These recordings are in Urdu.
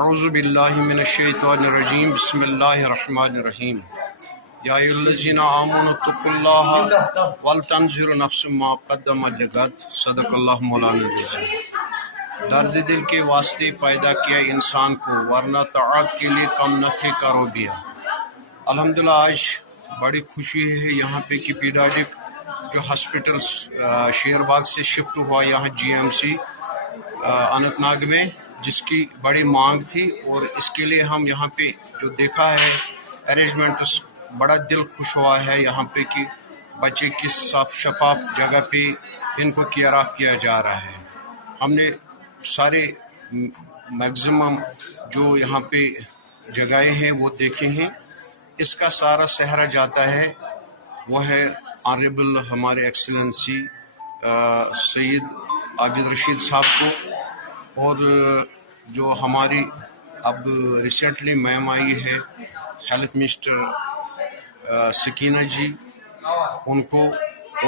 اعوذ باللہ من الشیطان الرجیم بسم اللہ الرحمن الرحیم یا ایھا الذین آمنوا اتقوا اللہ ولتنظر نفس ما قدمت لغد صدق اللہ مولانا العظیم۔ درد دل کے واسطے پیدا کیا انسان کو، ورنہ طاعت کے لیے کم نہ تھے کروبیا۔ الحمدللہ آج بڑی خوشی ہے یہاں پہ کہ پیڈیاٹرک جو ہاسپٹل شیر باغ سے شفٹ ہوا یہاں G M C Anant Nag میں، جس کی بڑی مانگ تھی، اور اس کے لیے ہم یہاں پہ جو دیکھا ہے ارینجمنٹس، بڑا دل خوش ہوا ہے یہاں پہ کہ بچے کس صاف شفاف جگہ پہ ان کو کیئر آف کیا جا رہا ہے۔ ہم نے سارے میکزیمم جو یہاں پہ جگہیں ہیں وہ دیکھے ہیں۔ اس کا سارا سہرا جاتا ہے وہ ہے آنریبل ہمارے ایکسلنسی سید عابد رشید صاحب کو، اور جو ہماری اب ریسنٹلی میم آئی ہے ہیلتھ منسٹر سکینہ جی، ان کو،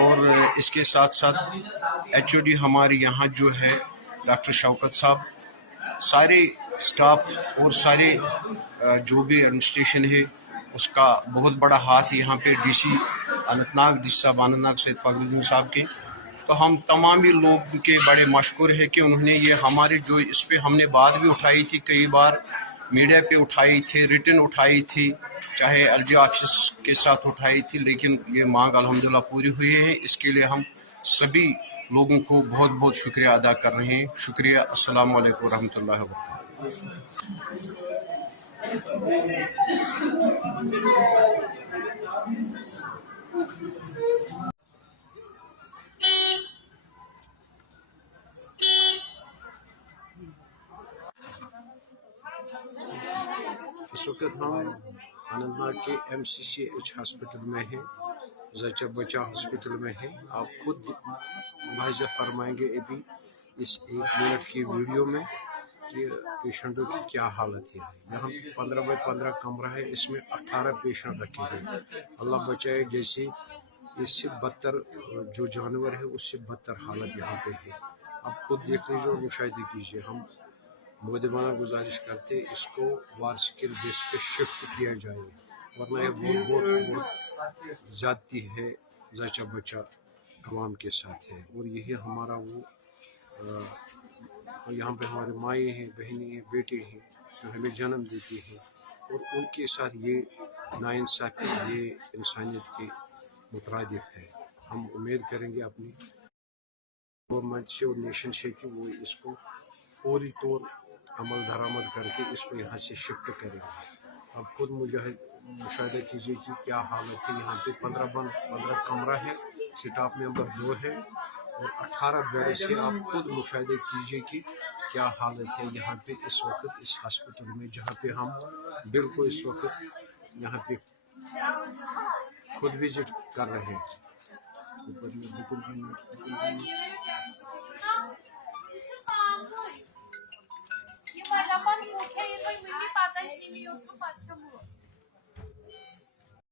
اور اس کے ساتھ ساتھ ایچ او ڈی ہمارے یہاں جو ہے ڈاکٹر شوکت صاحب، سارے سٹاف اور سارے جو بھی ایڈمنسٹریشن ہے اس کا بہت بڑا ہاتھ یہاں پہ D C Anant Nag, D C صاحب اننت ناگ سید فاضل الدین صاحب کے، تو ہم تمام ہی لوگ کے بڑے مشکور ہیں کہ انہوں نے یہ ہمارے جو اس پہ ہم نے بات بھی اٹھائی تھی، کئی بار میڈیا پہ اٹھائی تھی، ریٹن اٹھائی تھی، چاہے ایل جی آفس کے ساتھ اٹھائی تھی، لیکن یہ مانگ الحمدللہ پوری ہوئی ہے۔ اس کے لیے ہم سبھی لوگوں کو بہت بہت شکریہ ادا کر رہے ہیں۔ شکریہ۔ السلام علیکم ورحمۃ اللہ وبرکاتہ۔ اس وقت ہم اننت ناگ کے M C C H hospital میں ہیں، زچہ بچہ ہاسپٹل میں ہیں۔ آپ خود ملاحظہ فرمائیں گے ابھی اس 1 منٹ کی ویڈیو میں کہ پیشنٹوں کی کیا حالت ہے۔ یہاں 15x15 کمرہ ہے، اس میں 18 پیشنٹ رکھے ہیں۔ اللہ بچائے، جیسے اس سے بدتر جو جانور ہے اس سے بدتر حالت یہاں پہ ہے۔ آپ خود دیکھ لیجیے اور مشاہدے کیجیے۔ ہم مودبانہ گزارش کرتے اس کو وارسکل بیس پہ شفٹ کیا جائے، ورنہ یہ بہت زیادتی ہے زچہ بچہ عوام کے ساتھ ہے۔ اور یہی ہمارا وہ یہاں پہ ہمارے مائیں ہیں، بہنیں ہیں، بیٹے ہیں جو ہمیں جنم دیتی ہیں، اور ان کے ساتھ یہ ناانصافی، یہ انسانیت کے مترادف ہے۔ ہم امید کریں گے اپنی گورنمنٹ سے اور نیشن سے کہ وہ اس کو فوری طور عمل درآمد کر کے اس کو یہاں سے شفٹ کریں گے۔ اب خود مشاہدہ کیجیے کہ کیا حالت ہے یہاں پہ۔ 15x15 کمرہ ہے، سٹاف ممبر 2 ہے اور 18 بیڈ سے۔ آپ خود مشاہدہ کیجیے کہ کیا حالت ہے یہاں پہ اس وقت اس ہاسپٹل میں، جہاں پہ ہم بالکل اس وقت یہاں پہ خود وزٹ کر رہے ہیں۔